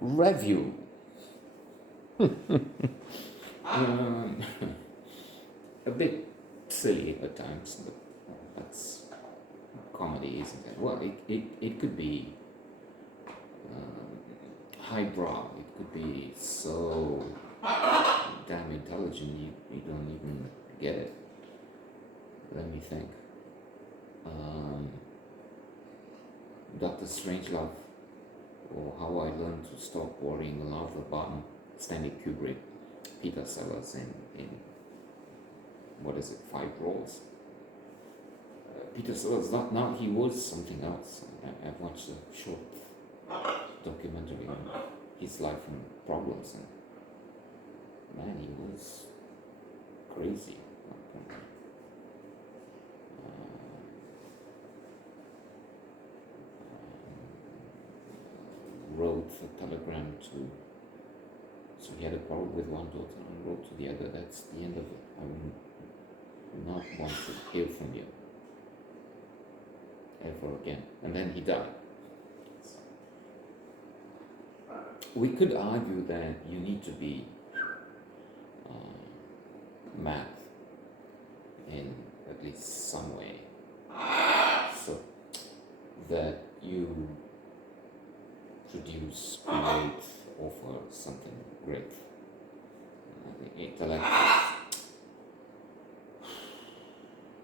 Review. Um, a bit silly at times, but that's comedy, isn't it? Well, it could be highbrow, it could be so damn intelligent you don't even get it. Let me think. Um, Dr. Strangelove, or How I Learned to Stop Worrying and Love the Bottom, Stanley Kubrick, Peter Sellers in what is it, 5 roles. Peter Sellers, not now he was something else. I've watched a short documentary on his life and problems, and man, he was crazy. Wrote a telegram to, so he had a quarrel with one daughter and wrote to the other, that's the end of it. I will not want to hear from you ever again. And then he died. We could argue that you need to be math in at least some way, so that you produce, create, offer something great. The intellect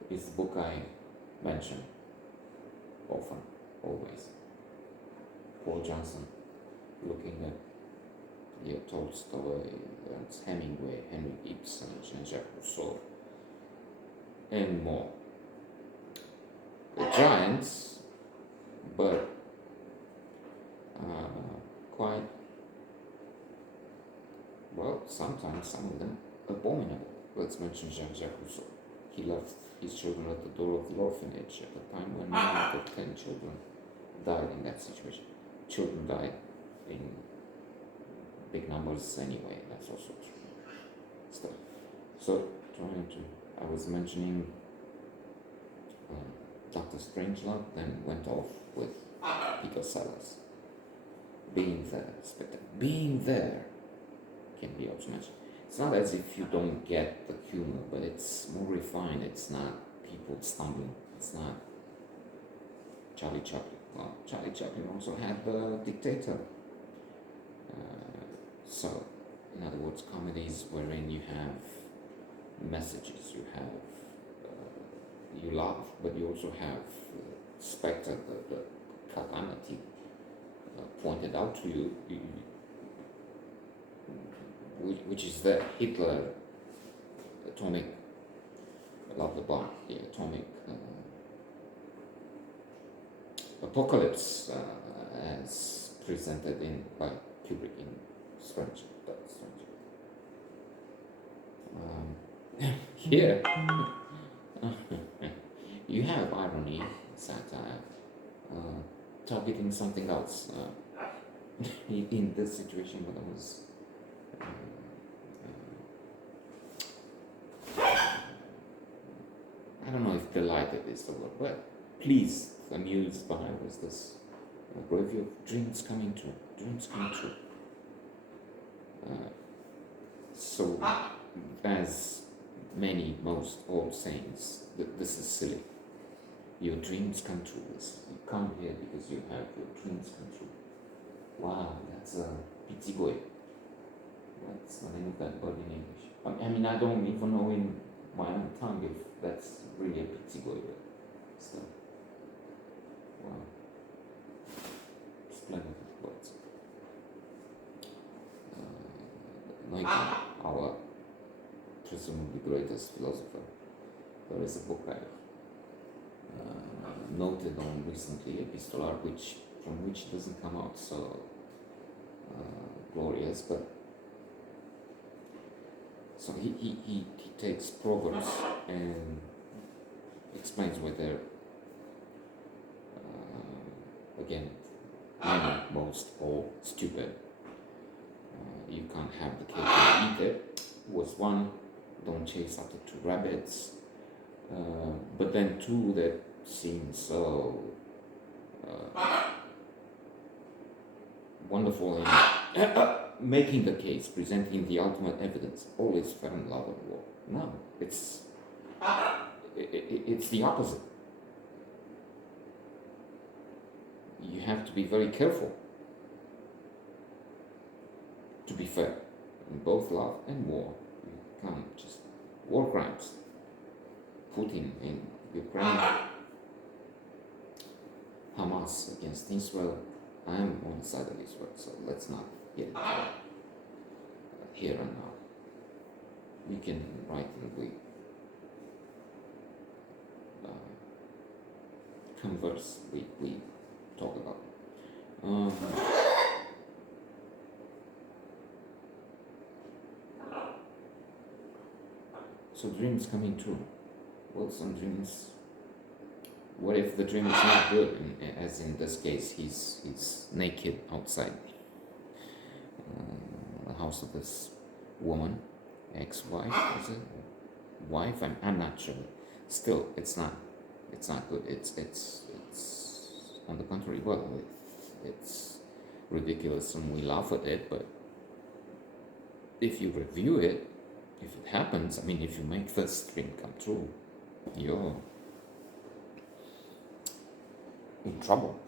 is the book I mention often, always. Paul Johnson, looking at Leo Tolstoy, Ernst Hemingway, Henry Ibsen, Jean-Jacques Rousseau, and more. The giants, but quite, well, sometimes some of them abominable. Let's mention Jean-Jacques Rousseau. He left his children at the door of the orphanage at a time when 9 out of 10 children died in that situation. Children died in big numbers anyway, that's also true. Stuff. So, I was mentioning Dr. Strangelove, then went off with Peter Sellers. Being there, being there can be also mentioned. It's not as if you don't get the humor, but it's more refined. It's not people stumbling. It's not Charlie Chaplin. Well, Charlie Chaplin also had The Dictator. So, in other words, comedies wherein you have messages, you have, you laugh, but you also have specter, the calamity pointed out to you, which is the Hitler atomic, love the bomb, the atomic apocalypse as presented by Kubrick in Strange. Here, you have irony, satire, targeting something else. In this situation, when I was I don't know if delighted is the word, but pleased, amused by was this review of dreams coming true. Dreams come true. So, as most old sayings, this is silly. Your dreams come true. You come here because you have your dreams come true. Wow, that's a pizzigoi. What's the name of that bird in English? I mean, I don't even know in my own tongue if that's really a pizzigoi, but still. Wow. Splendid words. Like our presumably greatest philosopher, there is a book I noted on recently, Epistolar, from which doesn't come out so glorious, but so he takes proverbs and explains why they're again many, most, all stupid. You can't have the cake and eat it was one. Don't chase after 2 rabbits. But then 2 that seem so wonderful in making the case, presenting the ultimate evidence. All is fair in love and war. No, it's the opposite. You have to be very careful to be fair in both love and war. You can't just war crimes. Putin in Ukraine, Hamas against Israel. I am on the side of Israel, so let's not get into that here and now. We can write and we converse, we talk about. So dreams coming true. Well, some dreams. What if the dream is not good? As in this case, he's naked outside the house of this woman, ex-wife, is it? Wife? I'm not sure. Still, it's not good. It's on the contrary. Well, it's ridiculous and we laugh at it. But if you review it, if it happens, I mean, if you make this dream come true, you're in trouble.